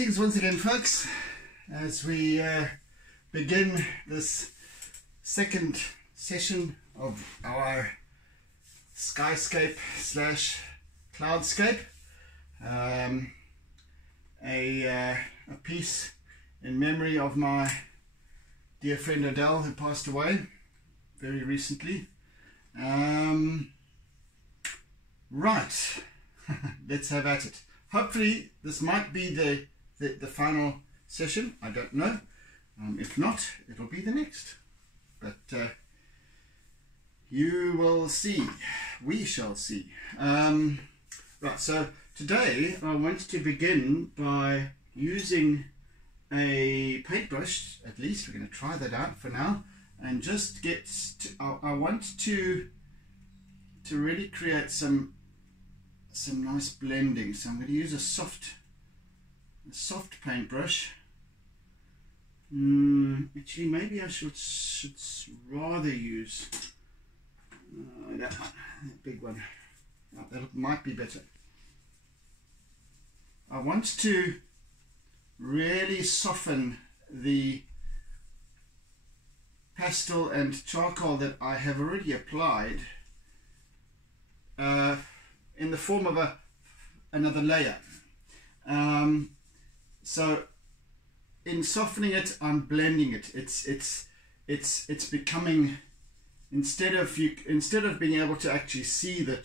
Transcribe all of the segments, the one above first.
Greetings once again, folks, as we begin this second session of our skyscape slash cloudscape. A piece in memory of my dear friend Adele, who passed away very recently. Right, let's have at it. Hopefully this might be the final session. I don't know. If not, it'll be the next. But you will see. We shall see. Right, so today I want to begin by using a paintbrush. At least we're going to try that out for now, and just get to, I want to really create some nice blending. So I'm going to use a soft paintbrush. Actually, maybe I should rather use that one, that big one. Oh, that might be better. I want to really soften the pastel and charcoal that I have already applied in the form of another layer. So in softening it, I'm blending it. It's becoming, instead of being able to actually see the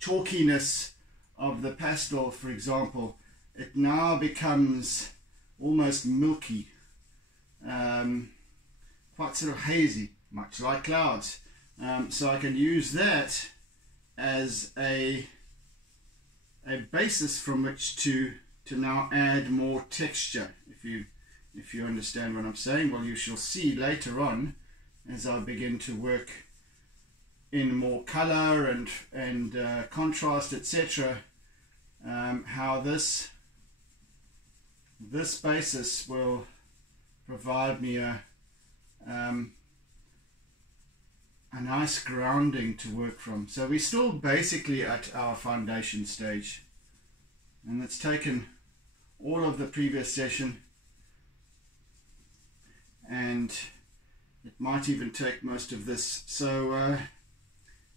chalkiness of the pastel, for example, it now becomes almost milky, quite sort of hazy, much like clouds. So I can use that as a basis from which to now add more texture. If you understand what I'm saying, well, you shall see later on as I begin to work in more color and contrast, etc., how this basis will provide me a nice grounding to work from. So we're still basically at our foundation stage, and it's taken all of the previous session, and it might even take most of this. So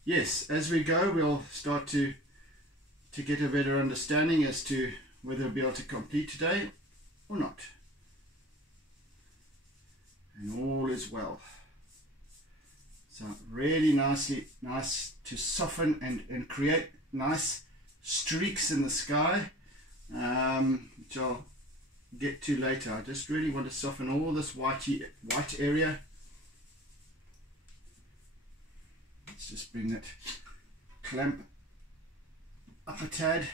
yes, as we go, we'll start to get a better understanding as to whether we'll be able to complete today or not, and all is well. So really nice to soften and create nice streaks in the sky, which I'll get to later. I just really want to soften all this white area. Let's just bring that clamp up a tad.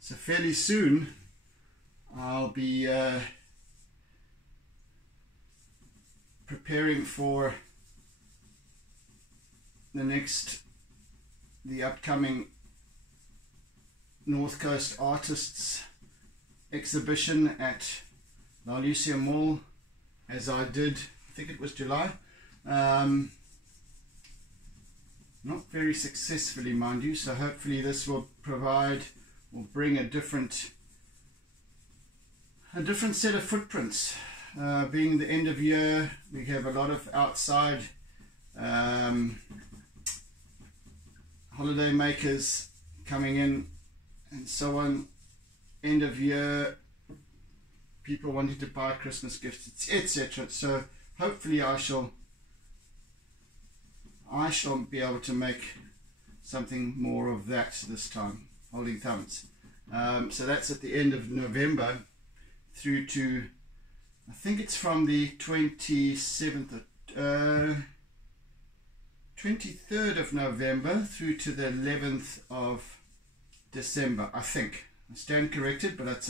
So fairly soon I'll be preparing for the upcoming North Coast Artists exhibition at La Lucia Mall, as I did, I think it was July. Not very successfully, mind you, so hopefully this will bring a different set of footprints. Being the end of year, we have a lot of outside holiday makers coming in and so on. End of year, people wanting to buy Christmas gifts, etc. So hopefully I shall be able to make something more of that this time. Holding thumbs. So that's at the end of November through to, I think it's from the 23rd of November through to the 11th of December, I think. I stand corrected, but it's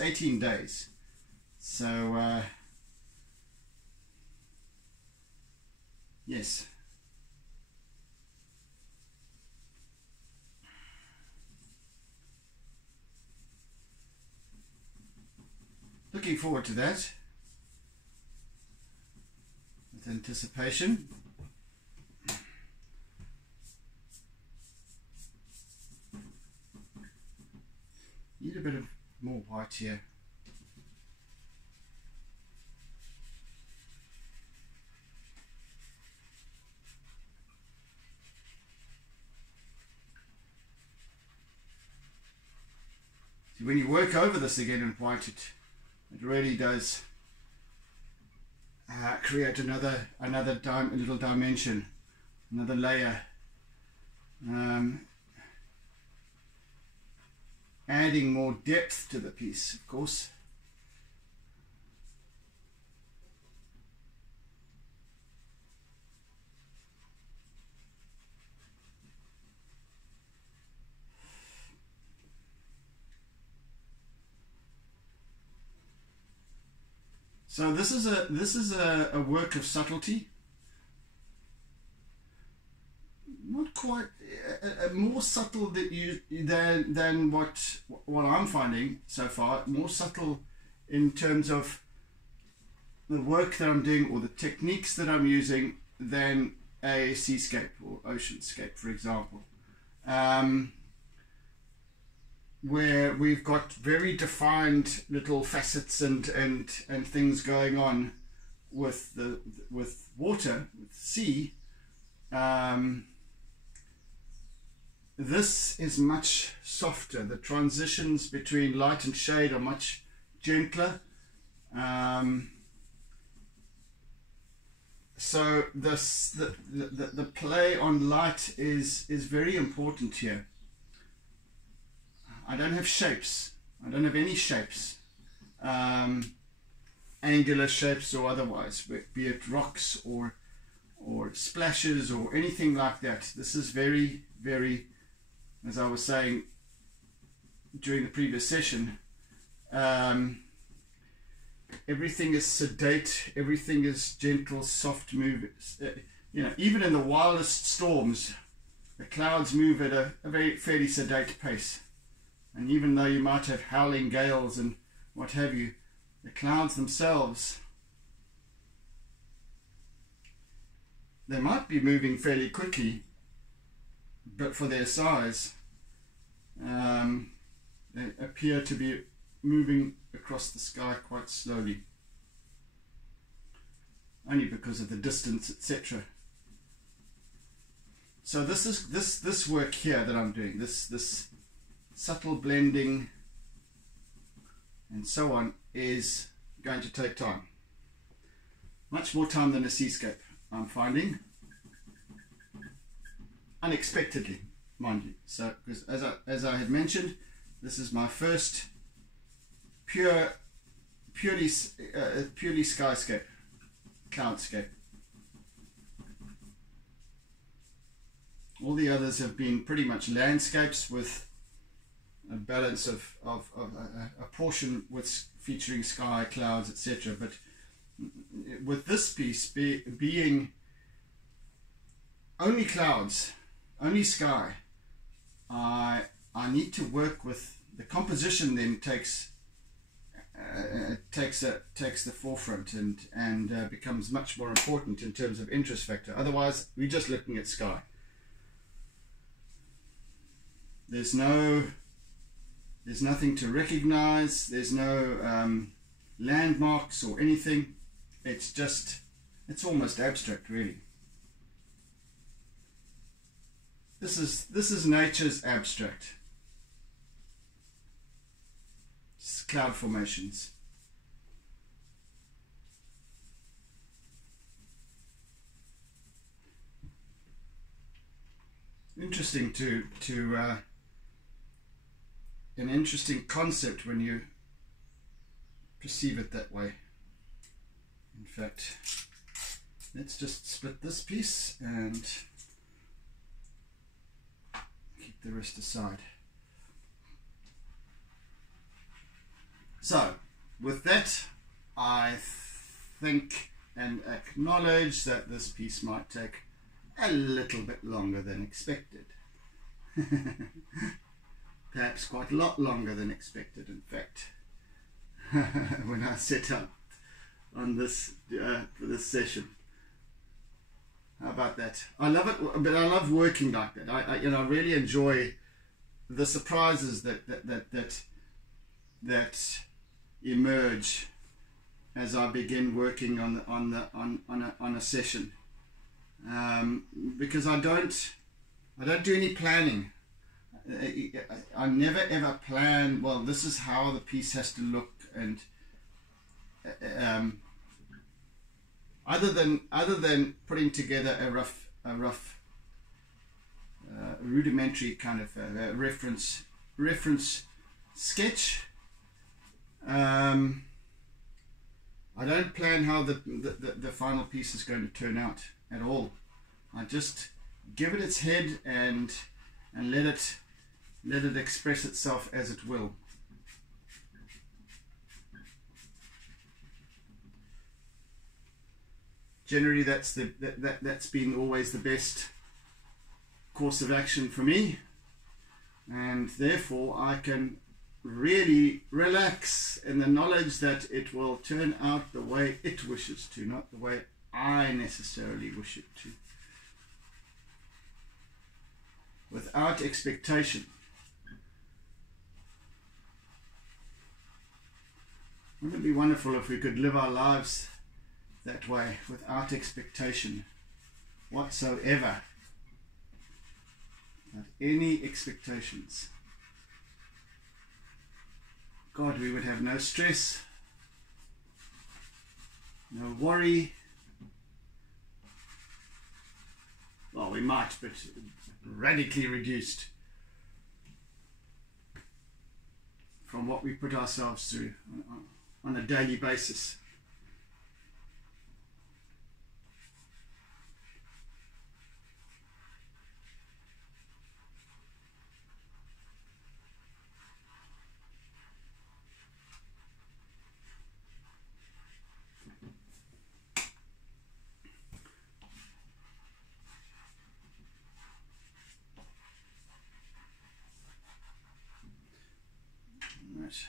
18 days. So yes. looking forward to that with anticipation. Need a bit of more white here. See, when you work over this again in white, it really does create another little dimension, another layer. Adding more depth to the piece, of course. So this is a work of subtlety. Not quite more subtle than what I'm finding so far. More subtle in terms of the work that I'm doing or the techniques that I'm using than a seascape or oceanscape, for example, where we've got very defined little facets and things going on with water, with sea. This is much softer. The transitions between light and shade are much gentler. So the play on light is very important here. I don't have shapes. I don't have any shapes, angular shapes or otherwise, be it rocks or splashes or anything like that. This is very, very, as I was saying during the previous session, everything is sedate, everything is gentle, soft moving. You know, even in the wildest storms, the clouds move at a very fairly sedate pace. And even though you might have howling gales and what have you, the clouds themselves, they might be moving fairly quickly, but for their size, they appear to be moving across the sky quite slowly, only because of the distance, etc. So this is this work here that I'm doing, this subtle blending and so on, is going to take time, much more time than a seascape, I'm finding, unexpectedly, mind you. So because as I had mentioned, this is my first purely skyscape, cloudscape. All the others have been pretty much landscapes with a balance of a portion with featuring sky, clouds, etc. But with this piece being only clouds, only sky, I need to work with the composition. Then takes the forefront and becomes much more important in terms of interest factor. Otherwise, we're just looking at sky. There's nothing to recognize. There's no landmarks or anything. It's almost abstract, really. This is nature's abstract. It's cloud formations. Interesting an interesting concept when you perceive it that way. In fact, let's just split this piece and keep the rest aside. So, with that, I think and acknowledge that this piece might take a little bit longer than expected. Perhaps quite a lot longer than expected, in fact. when I set up on this for this session. How about that? I love it, but I love working like that. I I really enjoy the surprises that emerge as I begin working on a session, because I don't do any planning. I never ever plan, well, this is how the piece has to look, and other than putting together a rough rudimentary kind of reference sketch. I don't plan how the final piece is going to turn out at all. I just give it its head and let it express itself as it will. Generally, that's been always the best course of action for me, and therefore I can really relax in the knowledge that it will turn out the way it wishes to, not the way I necessarily wish it to, without expectation. Wouldn't it be wonderful if we could live our lives that way, without expectation whatsoever? Without any expectations. God, we would have no stress, no worry. Well, we might, but radically reduced from what we put ourselves through on a daily basis. Right.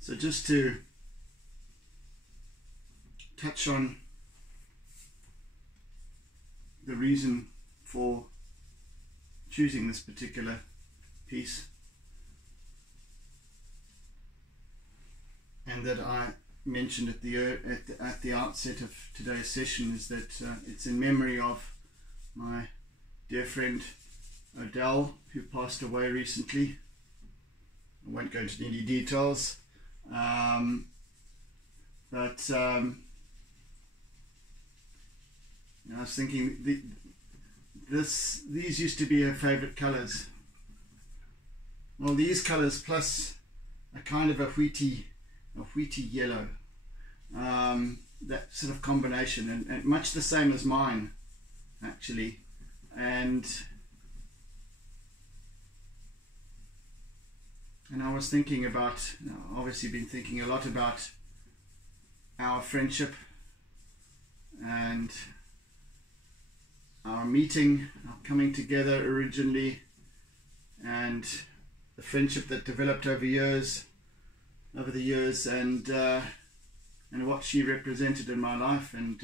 So just to touch on the reason for choosing this particular piece, and that I mentioned at the outset of today's session, is that it's in memory of my dear friend Odell, who passed away recently. I won't go into any details, but I was thinking these used to be her favorite colors. Well, these colors plus a kind of a wheaty yellow, that sort of combination, and much the same as mine actually. And I was thinking about, obviously been thinking a lot about our friendship and our meeting, our coming together originally, and the friendship that developed over the years, and what she represented in my life. And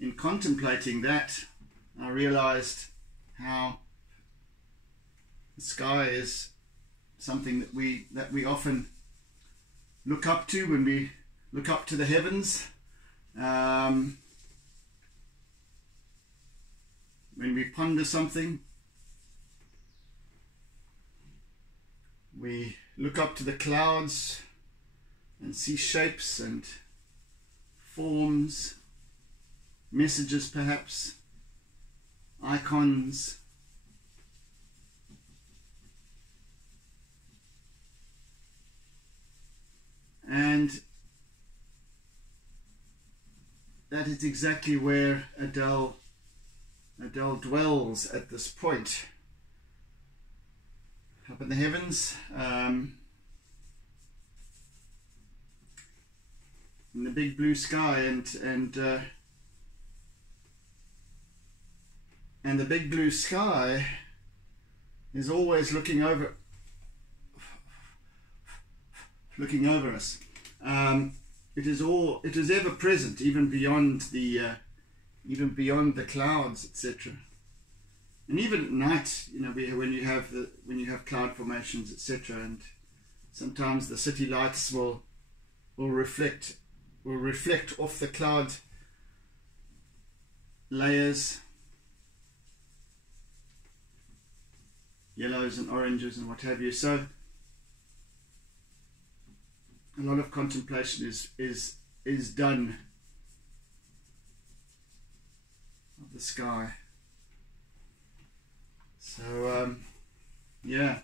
in contemplating that, I realized how the sky is something that we often look up to when we look up to the heavens. When we ponder something, we look up to the clouds and see shapes and forms, messages perhaps, icons. And that is exactly where Adele dwells at this point. Up in the heavens, in the big blue sky, and the big blue sky is always looking over us. It is ever present, even beyond the clouds, etc. And even at night, you know, when you have cloud formations, etc. And sometimes the city lights will reflect off the cloud layers, yellows and oranges and what have you. So a lot of contemplation is done of the sky. So yeah.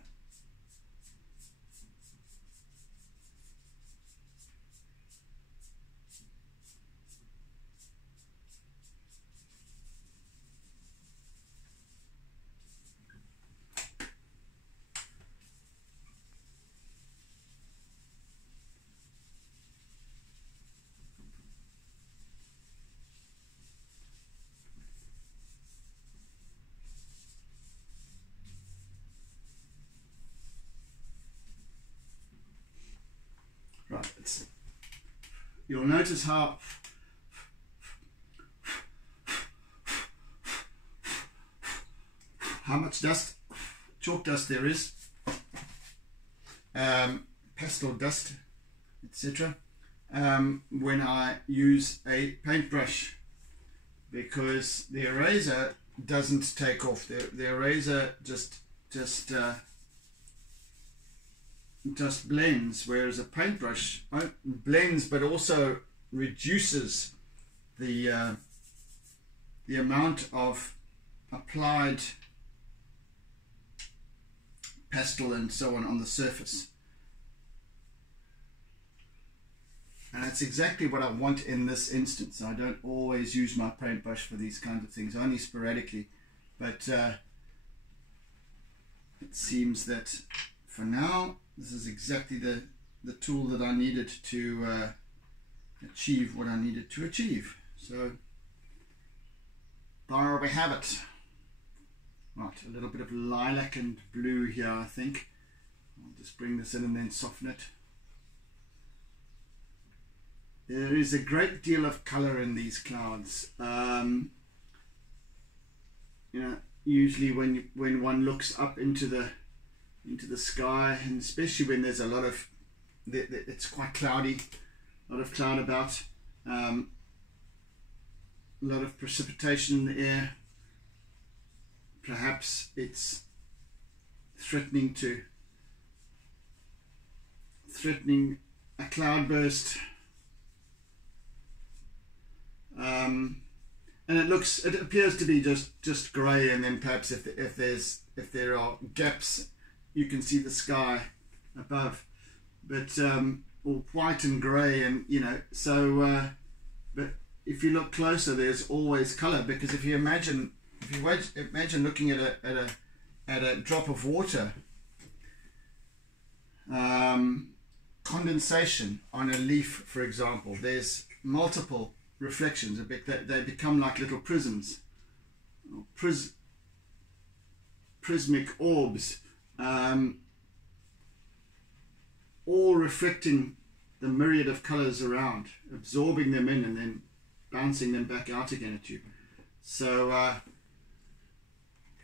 Right, you'll notice how much dust, chalk dust there is, pastel dust, etc. When I use a paintbrush, because the eraser doesn't take off. The eraser just blends, whereas a paintbrush blends but also reduces the amount of applied pastel and so on the surface. And that's exactly what I want in this instance. I don't always use my paintbrush for these kinds of things, only sporadically, but it seems that for now this is exactly the tool that I needed to achieve what I needed to achieve. So there we have it. Right, a little bit of lilac and blue here, I think. I'll just bring this in and then soften it. There is a great deal of color in these clouds. You know, usually when one looks up into the sky, and especially when there's a lot of, it's quite cloudy, a lot of cloud about, a lot of precipitation in the air. Perhaps it's threatening a cloudburst, and it appears to be just grey, and then perhaps if there are gaps, you can see the sky above, but all white and grey, and you know, so but if you look closer, there's always colour, because if you imagine looking at a drop of water, condensation on a leaf, for example, there's multiple reflections. They become like little prisms, prismic orbs, all reflecting the myriad of colors around, absorbing them in and then bouncing them back out again at you. So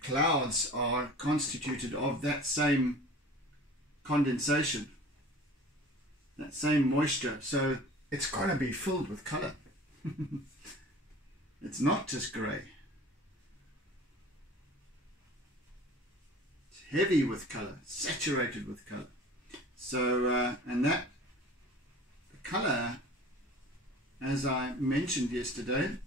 clouds are constituted of that same condensation, that same moisture, so it's got to be filled with color. It's not just grey. It's heavy with color, saturated with color. So and that the color, as I mentioned yesterday,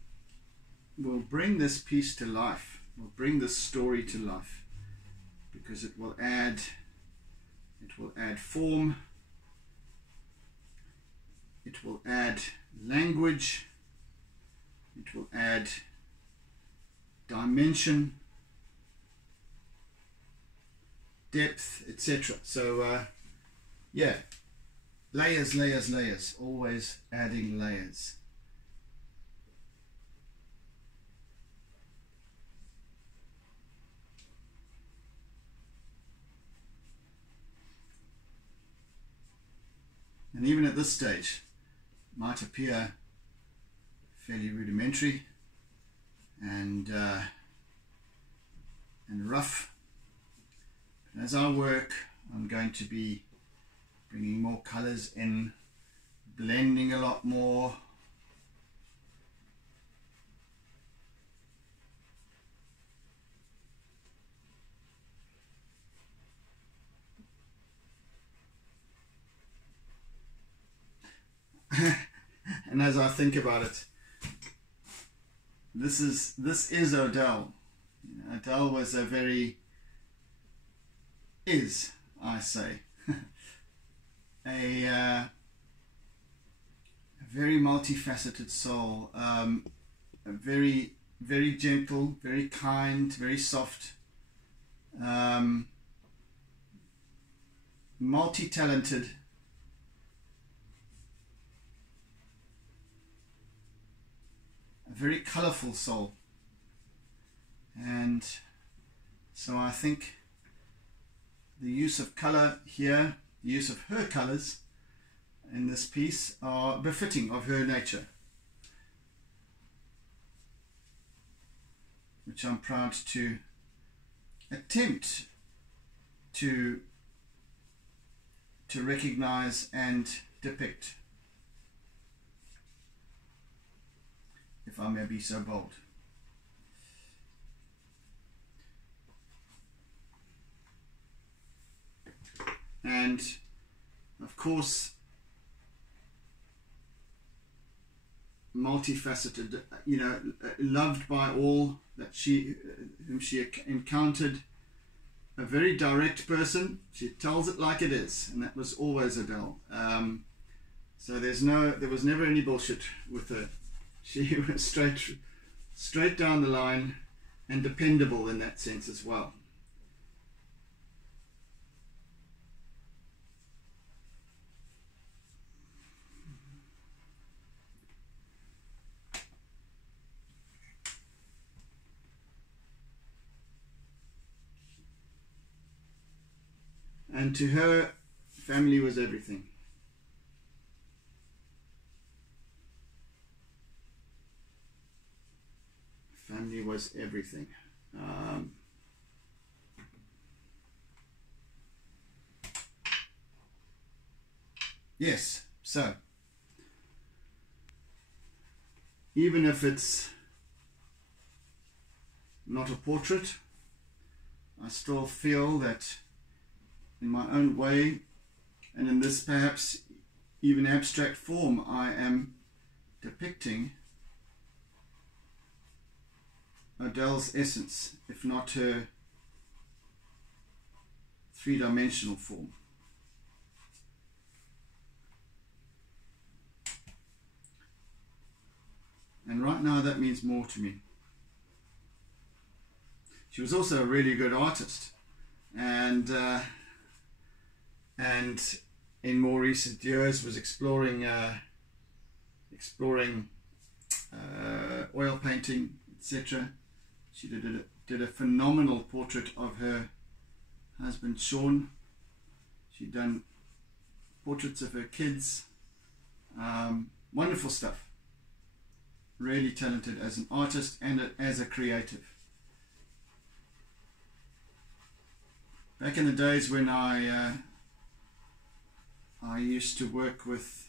will bring this piece to life, will bring this story to life, because it will add form, it will add language, it will add dimension, depth, etc. So yeah, layers, layers, layers, always adding layers. And even at this stage, might appear fairly rudimentary and rough. But as I work, I'm going to be bringing more colors in, blending a lot more. And as I think about it, this is Odell. You know, Odell was a very a very multifaceted soul, a very, very gentle, very kind, very soft, multi-talented, a very colorful soul. And so I think the use of color here, the use of her colors in this piece are befitting of her nature, which I'm proud to attempt to recognize and depict, if I may be so bold. And of course, multifaceted, you know, loved by all that whom she encountered, a very direct person. She tells it like it is, and that was always Adele. So there was never any bullshit with her. She was straight down the line and dependable in that sense as well. And to her, family was everything. Family was everything. Yes, so even if it's not a portrait, I still feel that in my own way, and in this perhaps even abstract form, I am depicting Adele's essence, if not her three-dimensional form. And right now that means more to me. She was also a really good artist, and in more recent years was exploring oil painting, etc. She did a phenomenal portrait of her husband Sean. She'd done portraits of her kids. Wonderful stuff. Really talented as an artist and as a creative. Back in the days when I used to work with,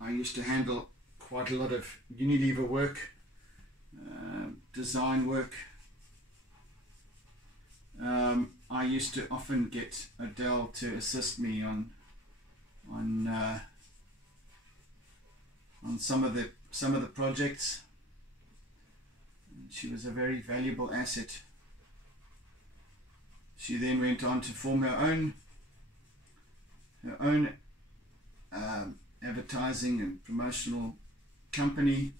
I used to handle quite a lot of Unilever work, design work. I used to often get Adele to assist me on some of the projects. She was a very valuable asset. She then went on to form her own advertising and promotional company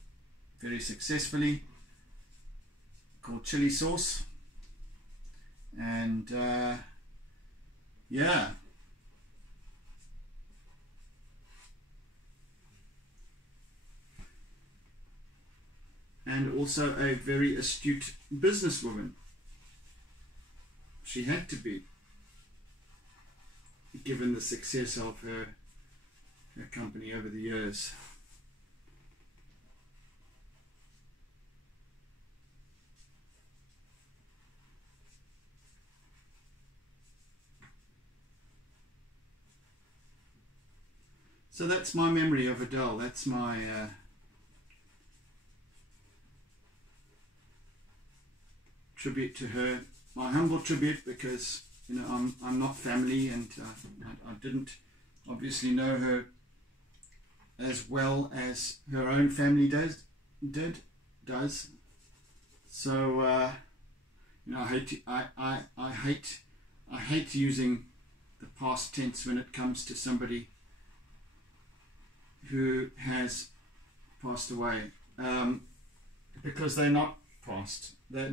very successfully, called Chili Sauce. And yeah, also a very astute businesswoman. She had to be, given the success of her company over the years. So that's my memory of Adele. That's my tribute to her. My humble tribute, because I'm not family, and I didn't obviously know her as well as her own family does. So I hate using the past tense when it comes to somebody who has passed away, because they're not past. They're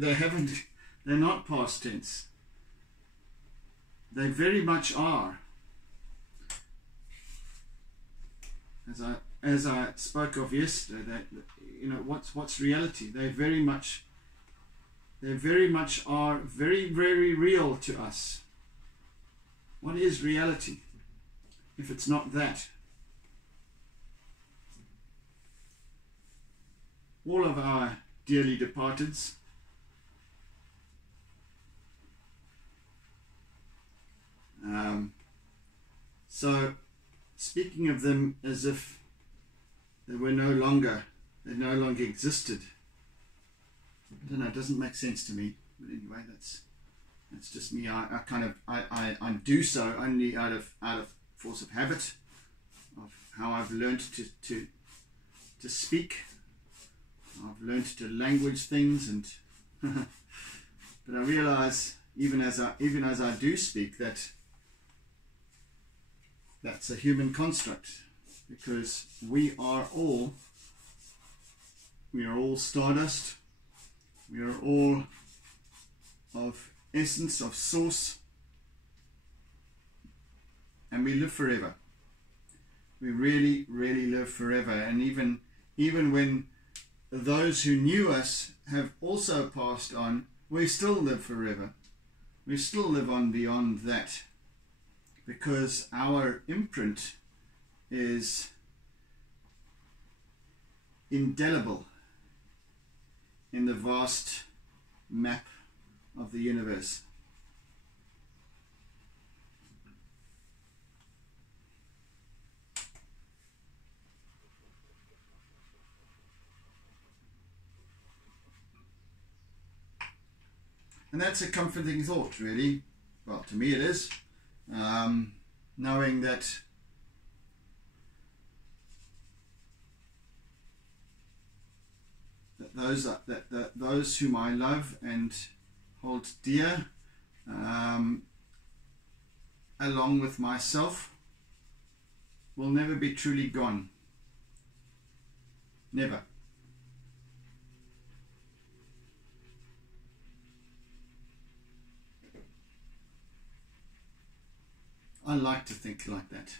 not past tense. They very much are. As I spoke of yesterday, that what's reality? They very much are very, very real to us. What is reality if it's not that? All of our dearly departeds, so speaking of them as if they no longer existed, I don't know, it doesn't make sense to me. But anyway, that's just me. I do so only out of force of habit, of how I've learned to speak. I've learned to language things, and but I realize even as I do speak, that's a human construct, because we are all stardust. We are all of essence, of source, and we live forever. We really, really live forever. And even when those who knew us have also passed on, we still live forever. We still live on beyond that, because our imprint is indelible in the vast map of the universe. And that's a comforting thought, really. Well, to me it is. Knowing that those whom I love and hold dear, along with myself, will never be truly gone. Never. I like to think like that.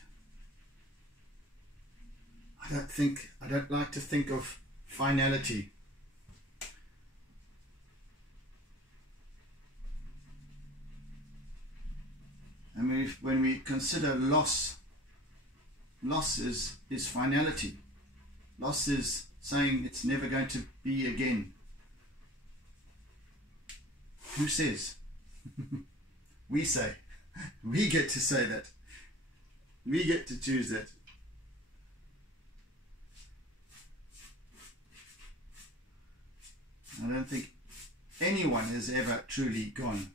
I don't like to think of finality. I mean, when we consider loss is finality. Loss is saying it's never going to be again. Who says? We say. We get to say that. We get to choose that. I don't think anyone is ever truly gone.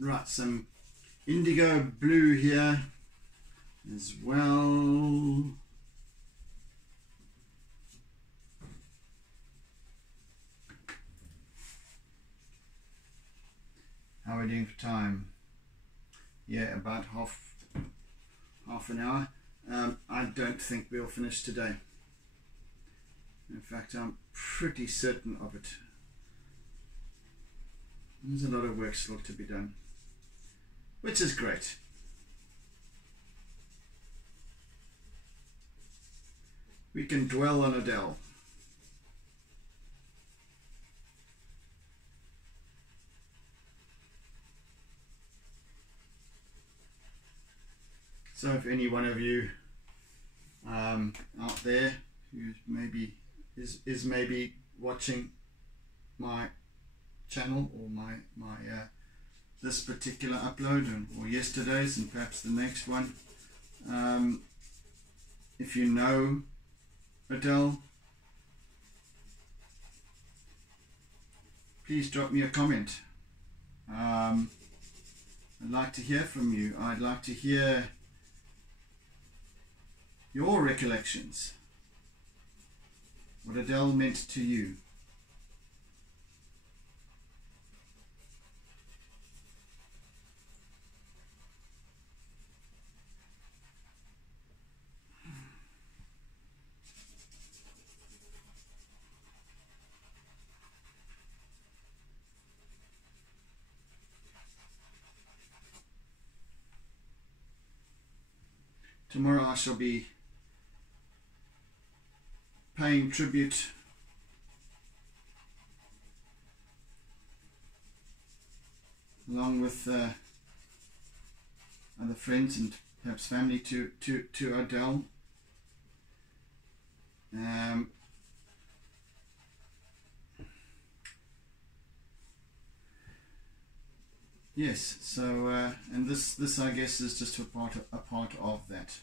Right, some indigo blue here as well. How are we doing for time? yeah, about half an hour. I don't think we'll finish today. In fact, I'm pretty certain of it. There's a lot of work still to be done, which is great. We can dwell on Adele. So if any one of you out there who maybe is maybe watching my channel or my this particular upload or yesterday's and perhaps the next one, if you know Adele, please drop me a comment. I'd like to hear from you. I'd like to hear your recollections, what Adele meant to you. Tomorrow I shall be paying tribute along with other friends and perhaps family to Adele. Yes, so and this I guess is just a part of that.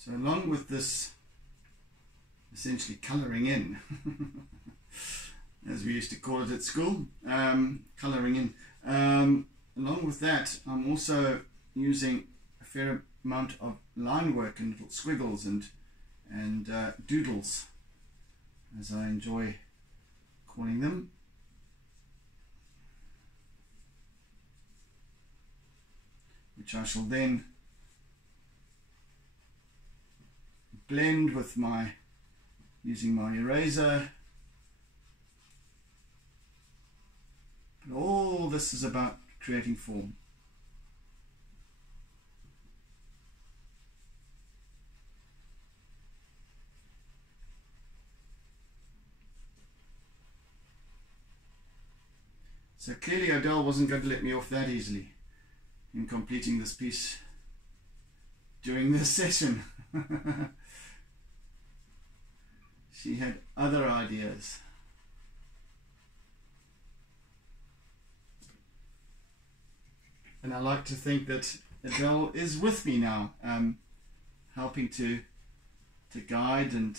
So along with this essentially colouring in, as we used to call it at school, colouring in, along with that I'm also using a fair amount of line work and little squiggles and doodles, as I enjoy calling them. Which I shall then blend with using my eraser. But all this is about creating form. So clearly Adele wasn't going to let me off that easily in completing this piece during this session. She had other ideas. And I like to think that Adele is with me now, helping to guide and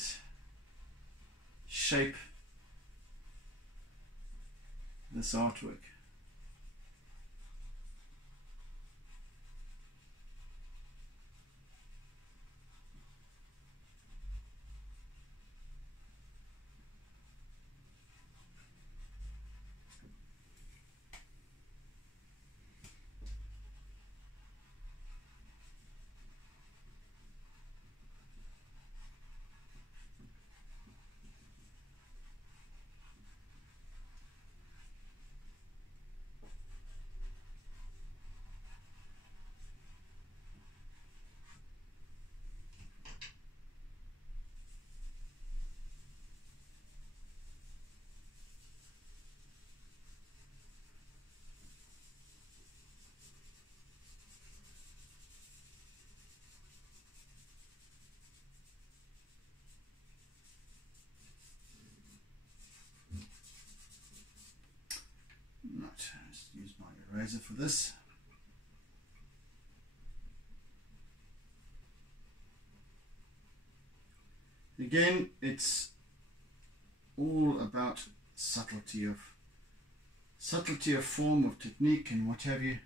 shape this artwork. Let's use my eraser for this. Again, it's all about subtlety of form, of technique, and what have you.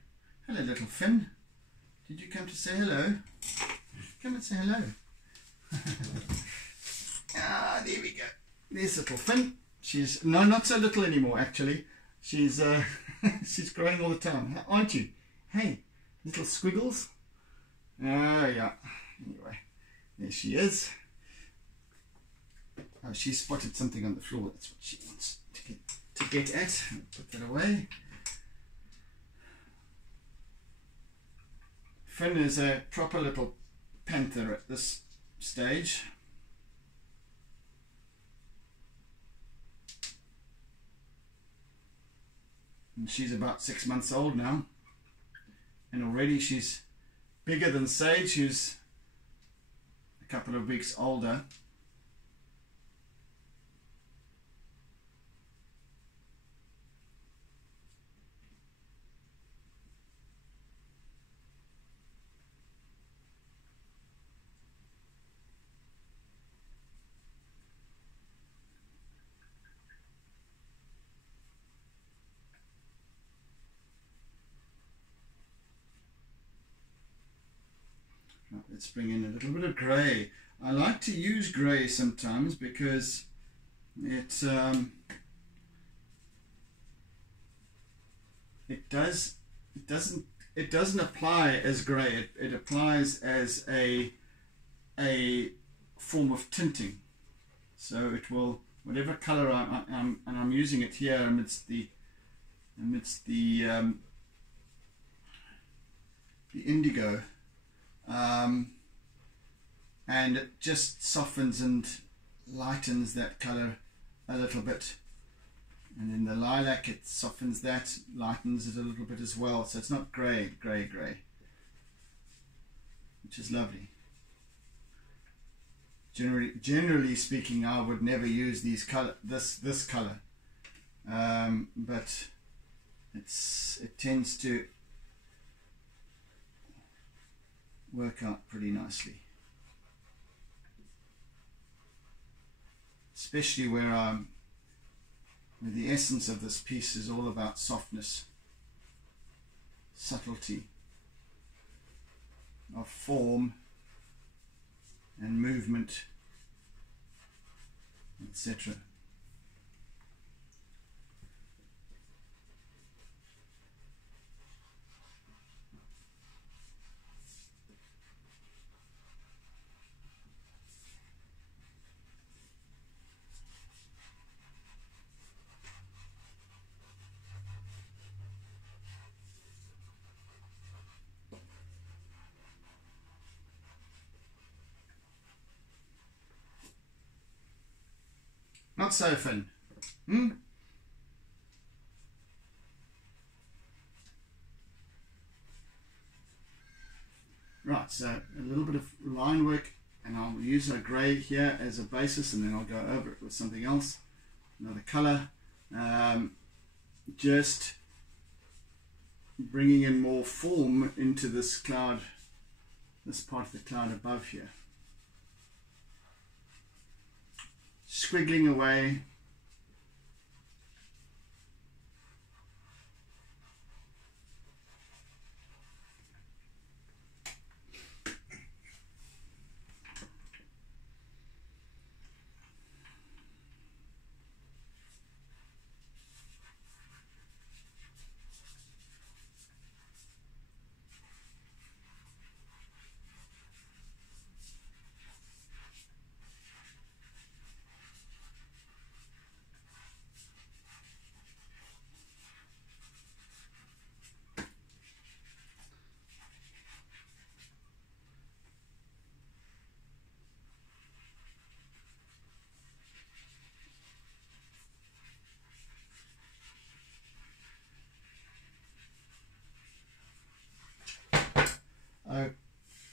Hello, little Finn. Did you come to say hello? Come and say hello. Ah, there we go. There's little Finn. She's not so little anymore. Actually, she's she's growing all the time, aren't you? Hey, little squiggles. Ah, yeah. Anyway, there she is. Oh, she spotted something on the floor. That's what she wants to get at. Put that away. Finn is a proper little panther at this stage. And she's about 6 months old now. And already she's bigger than Sage, who's a couple of weeks older. Let's bring in a little bit of grey. I like to use grey sometimes because it doesn't apply as grey. It applies as a form of tinting. So it will, whatever colour I'm using it here amidst the indigo. And it just softens and lightens that colour a little bit, and in the lilac it softens that, lightens it a little bit as well, so it's not grey, which is lovely. Generally speaking, I would never use this colour, but it tends to work out pretty nicely, especially where the essence of this piece is all about softness, subtlety of form and movement, etc. Not so, Finn. Right, so a little bit of line work, and I'll use a grey here as a basis, and then I'll go over it with something else, another colour. Just bringing in more form into this cloud, this part of the cloud above here. Squiggling away.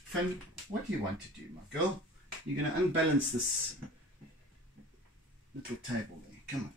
Finn, what do you want to do, my girl? You're going to unbalance this little table there. Come on.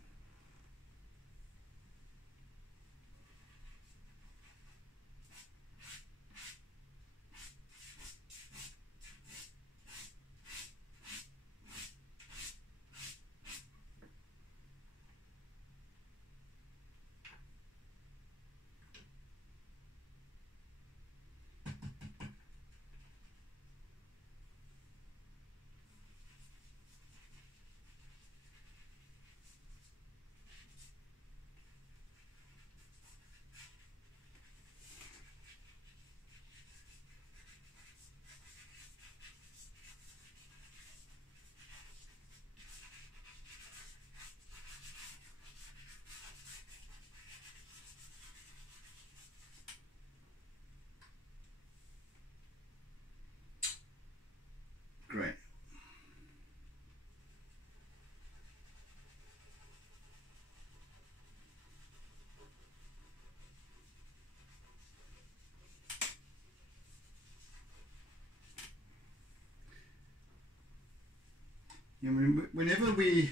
Whenever we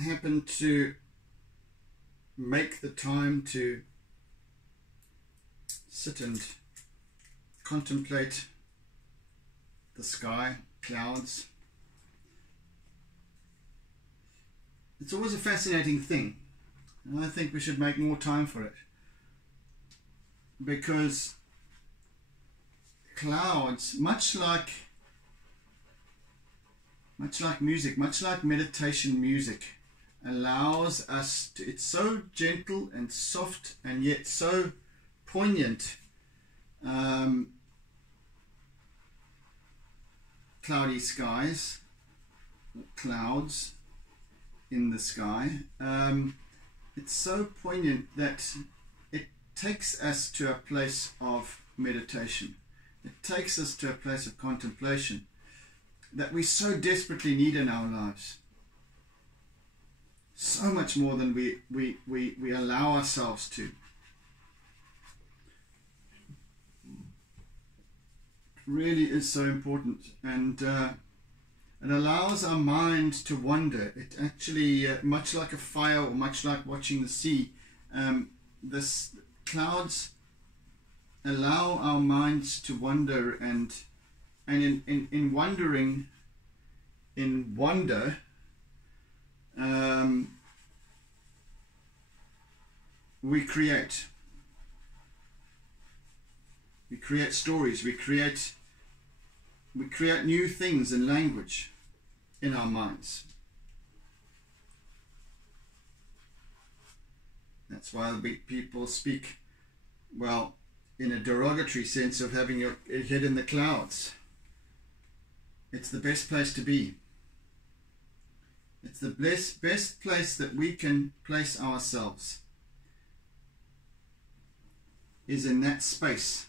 happen to make the time to sit and contemplate the sky, clouds, it's always a fascinating thing, and I think we should make more time for it, because clouds, much like music, much like meditation music, allows us to, it's so gentle and soft and yet so poignant. Cloudy skies, clouds in the sky, it's so poignant that it takes us to a place of meditation. It takes us to a place of contemplation that we so desperately need in our lives. So much more than we allow ourselves to. It really is so important, and it allows our mind to wander. It actually, much like a fire or much like watching the sea, this clouds allow our minds to wander, and in wandering, in wonder, we create stories, we create new things in language in our minds. That's why people speak, well, in a derogatory sense of having your head in the clouds. It's the best place to be. It's the best place that we can place ourselves, is in that space.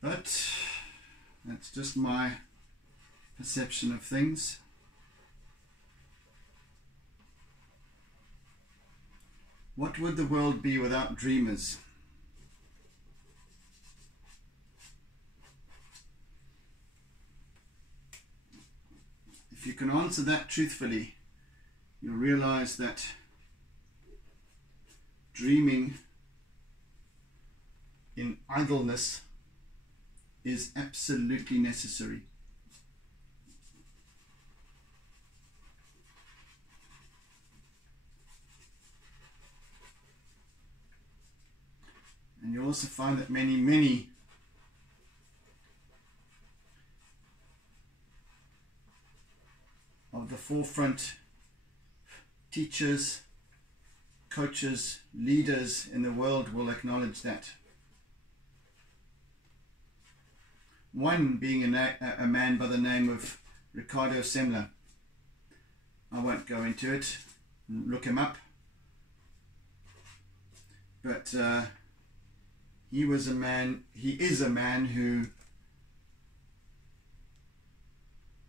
But that's just my perception of things. What would the world be without dreamers? If you can answer that truthfully, you'll realize that dreaming in idleness is absolutely necessary. And you'll also find that many of the forefront teachers, coaches, leaders in the world will acknowledge that. One being a man by the name of Ricardo Semler. I won't go into it, look him up. But he is a man who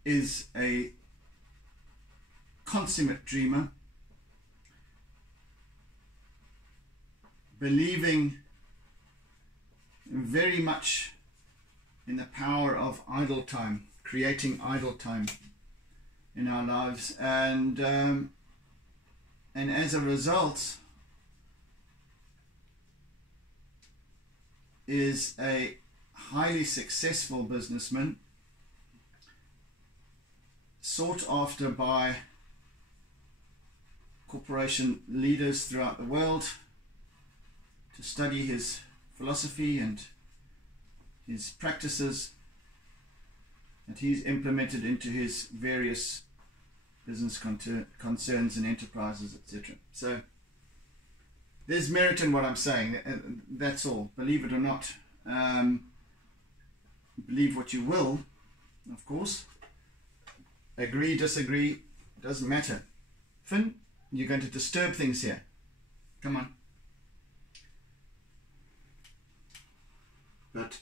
is a consummate dreamer, believing very much in the power of idle time, creating idle time in our lives, and as a result is a highly successful businessman, sought after by corporation leaders throughout the world to study his philosophy and his practices that he's implemented into his various business concerns and enterprises, etc. So there's merit in what I'm saying. That's all. Believe it or not. Believe what you will, of course. Agree, disagree, doesn't matter. Finn, you're going to disturb things here. Come on. But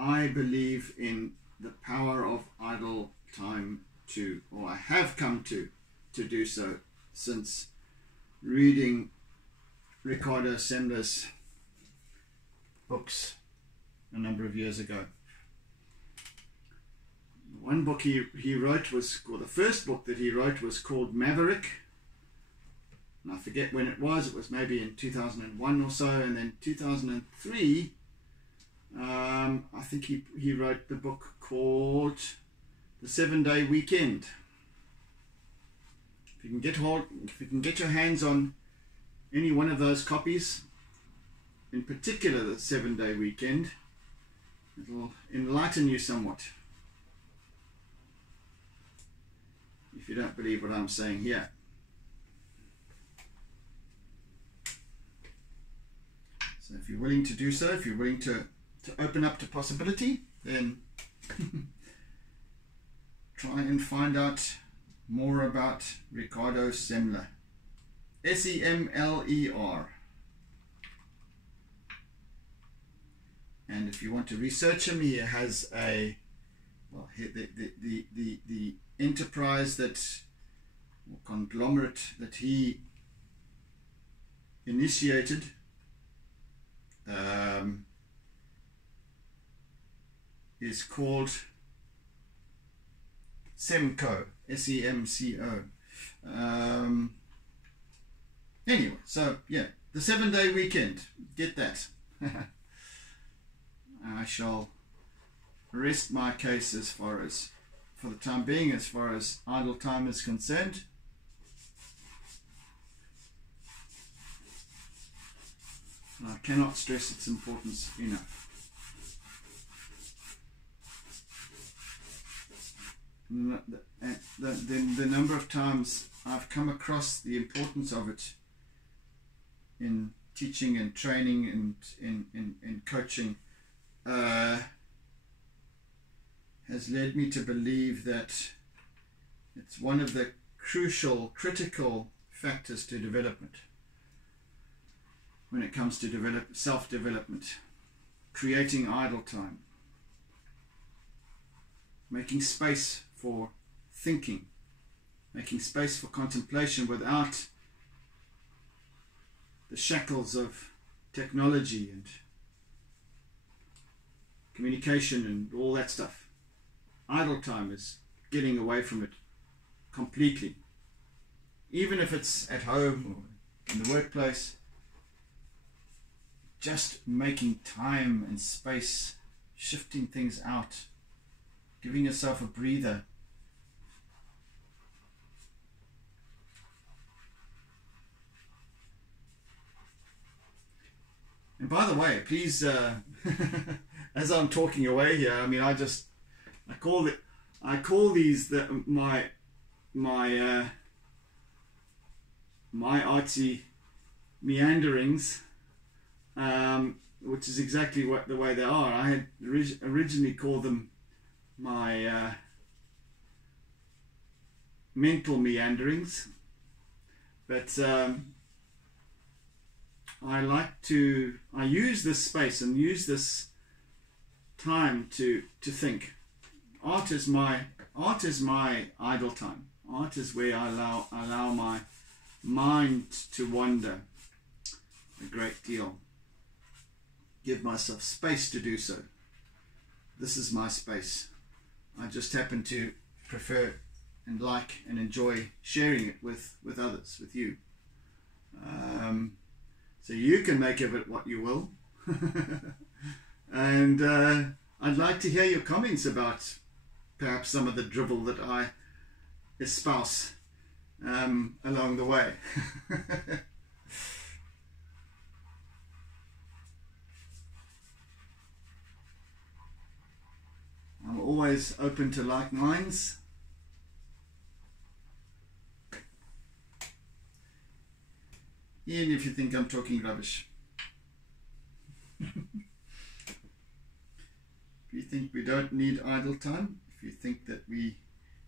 I believe in the power of idle time to, or I have come to do so since reading Ricardo Semler's books a number of years ago. One book he wrote was, or the first book that he wrote was called Maverick. And I forget when it was maybe in 2001 or so, and then 2003, I think he wrote the book called The 7-Day Weekend. If you can get your hands on any one of those copies, in particular the 7-Day Weekend, it'll enlighten you somewhat, if you don't believe what I'm saying here. So if you're willing to do so, if you're willing to open up to possibility, then try and find out more about Ricardo Semler. S-E-M-L-E-R. And if you want to research him, he has a, well, the enterprise that, or conglomerate that he initiated is called Semco, S-E-M-C-O. Anyway, so yeah, the 7-Day Weekend, get that. I shall rest my case as far as, for the time being, as far as idle time is concerned. I cannot stress its importance enough. The number of times I've come across the importance of it in teaching and training and in coaching has led me to believe that it's one of the critical factors to development when it comes to self-development, creating idle time, making space for thinking, making space for contemplation without the shackles of technology and communication and all that stuff. Idle time is getting away from it completely. Even if it's at home or in the workplace, just making time and space, shifting things out, giving yourself a breather. And by the way, please, as I'm talking away here, I mean, I call these my artsy meanderings, which is exactly the way they are. I had originally called them my mental meanderings, but I use this space and use this time to think. Art is my idle time. Art is where I allow my mind to wander a great deal. Give myself space to do so. This is my space. I just happen to prefer and like and enjoy sharing it with others, with you. So you can make of it what you will. And I'd like to hear your comments about perhaps some of the drivel that I espouse along the way. I'm always open to like minds. Even if you think I'm talking rubbish. If you think we don't need idle time, if you think that we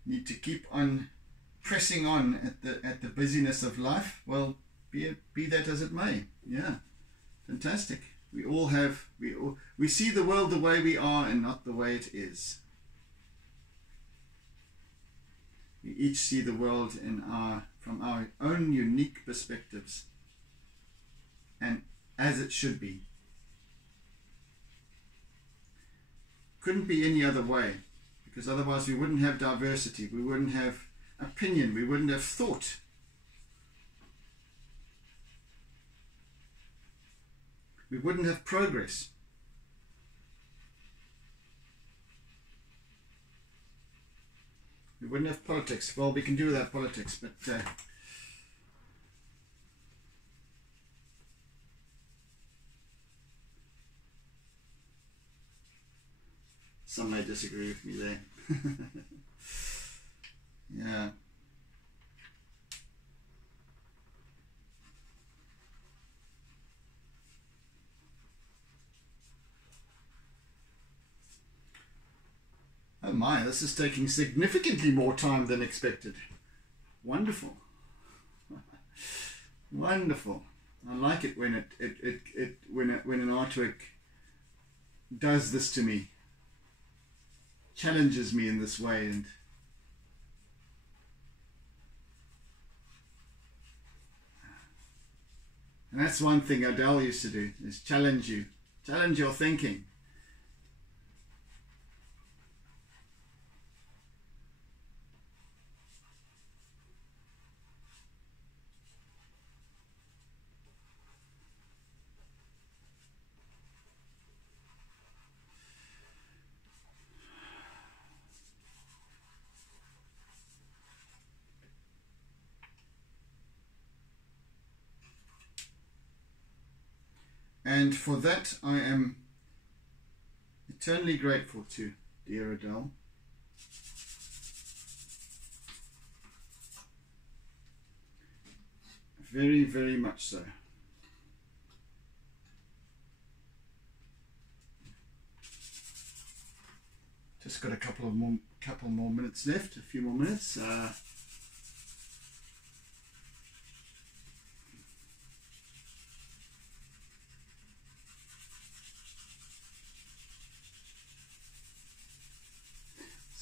need to keep on pressing on at the busyness of life, well, be that as it may. Yeah, fantastic. We see the world the way we are and not the way it is. We each see the world from our own unique perspectives, and as it should be. Couldn't be any other way, because otherwise we wouldn't have diversity, we wouldn't have opinion, we wouldn't have thought. We wouldn't have progress. We wouldn't have politics. Well, we can do without politics, but some may disagree with me there. Yeah. Oh my, this is taking significantly more time than expected. Wonderful. Wonderful. I like it when when an artwork does this to me, challenges me in this way, and that's one thing Adele used to do, is challenge you, challenge your thinking. And for that I am eternally grateful to dear Adele. Very, very much so. Just got a couple more minutes left, a few more minutes.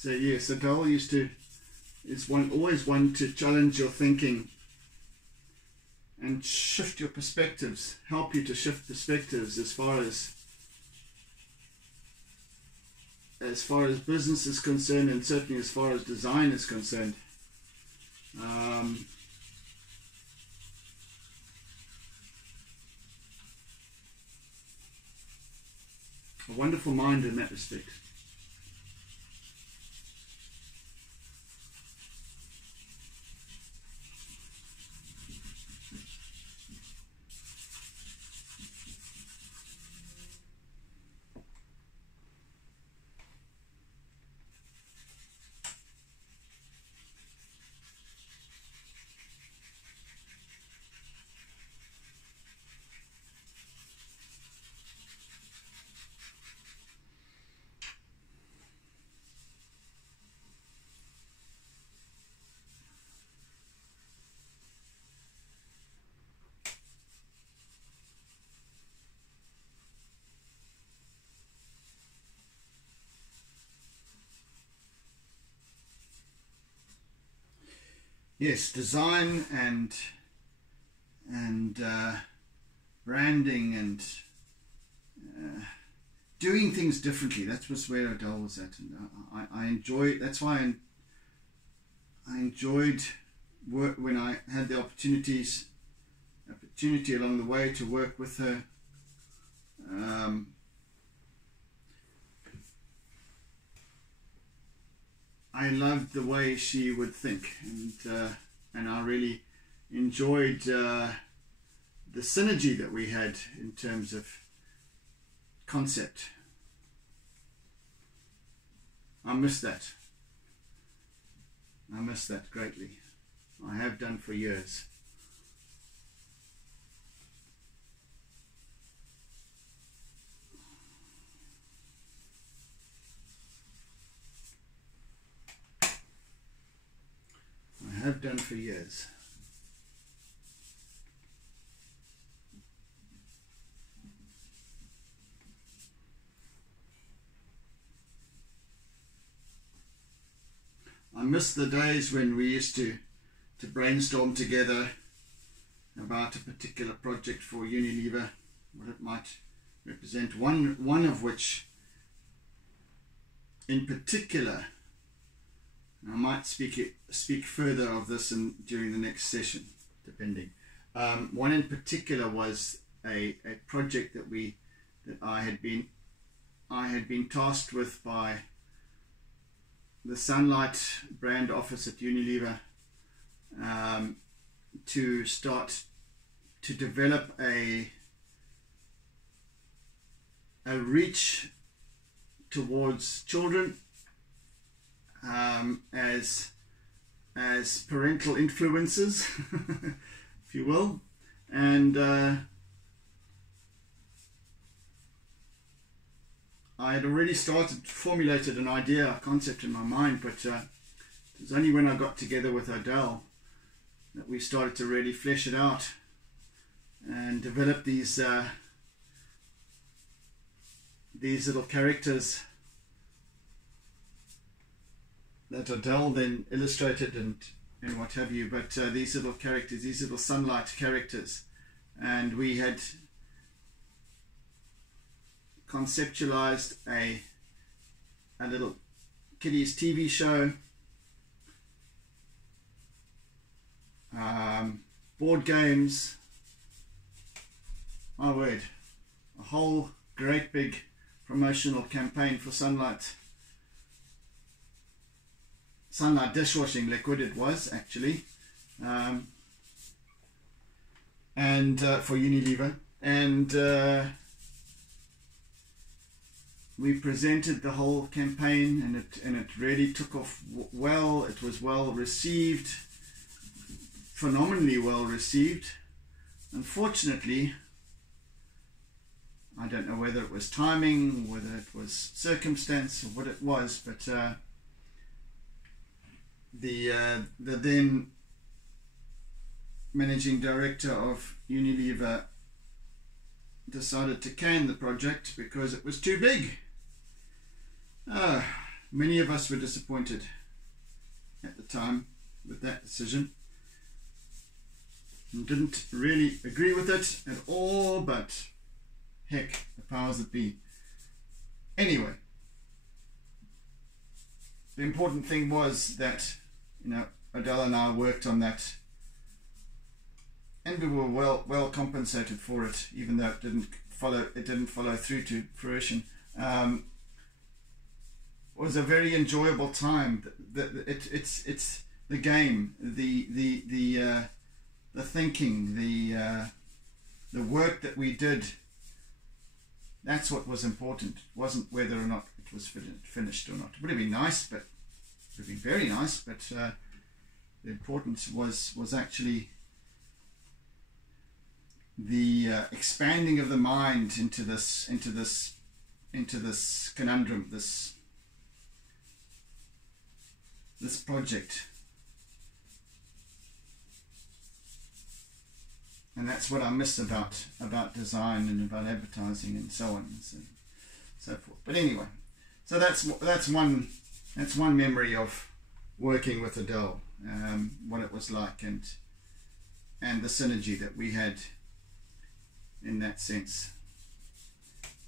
So yes, Adele always one to challenge your thinking and shift your perspectives, help you to shift perspectives as far as business is concerned, and certainly as far as design is concerned. A wonderful mind in that respect. Yes, design and branding and doing things differently. That was where Adele was at, and I enjoy. That's why I enjoyed work when I had the opportunity along the way to work with her. I loved the way she would think, and I really enjoyed the synergy that we had in terms of concept. I miss that. I miss that greatly. I have done for years. I have done for years. miss the days when we used to brainstorm together about a particular project for Unilever, what it might represent. One of which, in particular, I might speak further of this during the next session, depending. One in particular was a project that I had been tasked with by the Sunlight brand office at Unilever, to start to develop a reach towards children as parental influences, if you will, and I had already formulated an idea, a concept in my mind, but it was only when I got together with Odell that we started to really flesh it out and develop these little characters that Odell then illustrated and what have you, but these little characters, these little Sunlight characters, and we had conceptualized a little kiddies TV show, board games, my word, a whole great big promotional campaign for Sunlight dishwashing liquid. It was actually, and for Unilever, and we presented the whole campaign, and it really took off well. It was well received, phenomenally well received. Unfortunately, I don't know whether it was timing, whether it was circumstance, or what it was, but the then managing director of Unilever decided to can the project because it was too big. Many of us were disappointed at the time with that decision and didn't really agree with it at all, but heck, the powers that be. Anyway, the important thing was that, you know, Odell and I worked on that, and we were well compensated for it, even though it didn't follow through to fruition. It was a very enjoyable time. It's the game, the thinking, the work that we did. That's what was important. It wasn't whether or not it was finished or not. It would have been nice, but it would have been very nice. But the importance was actually the expanding of the mind into this conundrum, this project. And that's what I miss about design and about advertising and so on and so forth. But anyway, so that's one memory of working with Odell, what it was like, and the synergy that we had in that sense.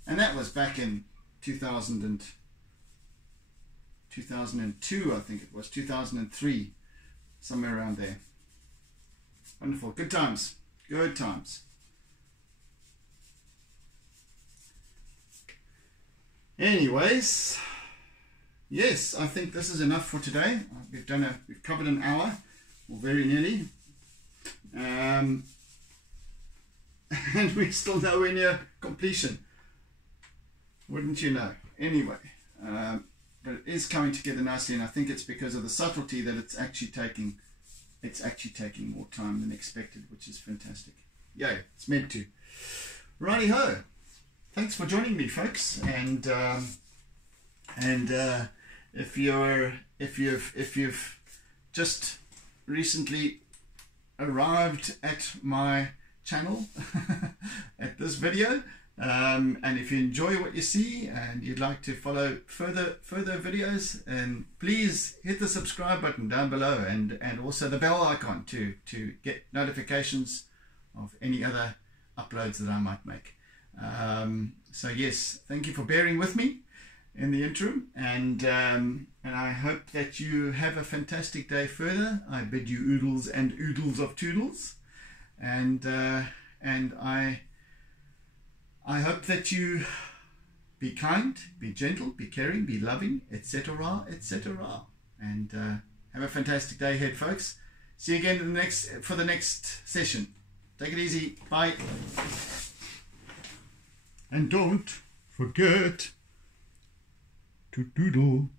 And that was back in 2002, I think it was, 2003, somewhere around there. Wonderful, good times. Good times. Anyways, yes, I think this is enough for today. We've covered an hour, or very nearly, and we're still nowhere near completion. Wouldn't you know? Anyway, but it is coming together nicely, and I think it's because of the subtlety that it's actually taking more time than expected, which is fantastic. Yay, it's meant to. Righty ho. Thanks for joining me, folks. And if you've just recently arrived at my channel at this video, And if you enjoy what you see and you'd like to follow further videos, please hit the subscribe button down below, and also the bell icon to get notifications of any other uploads that I might make. So yes, thank you for bearing with me in the interim, and I hope that you have a fantastic day further. I bid you oodles and oodles of toodles, and I hope that you be kind, be gentle, be caring, be loving, etc., etc. And have a fantastic day ahead, folks. See you again for the next session. Take it easy. Bye. And don't forget to doodle.